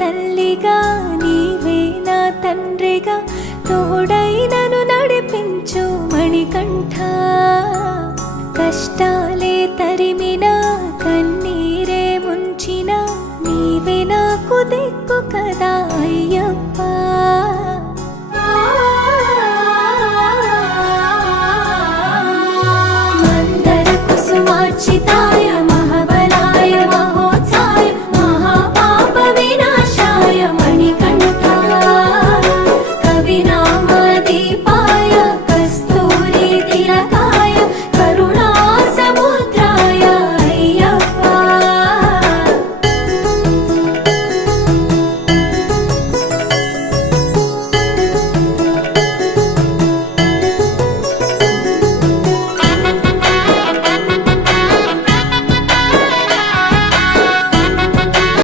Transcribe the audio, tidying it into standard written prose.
తల్లిగా నీవే నా తండ్రిగా తోడై నన్ను నడిపించు మణికంఠ. కష్టాలే తరిమినా కన్నీరే ముంచినా నీవే నాకు దిక్కు కదా అయ్యప్ప. మందర కుసుమార్చితా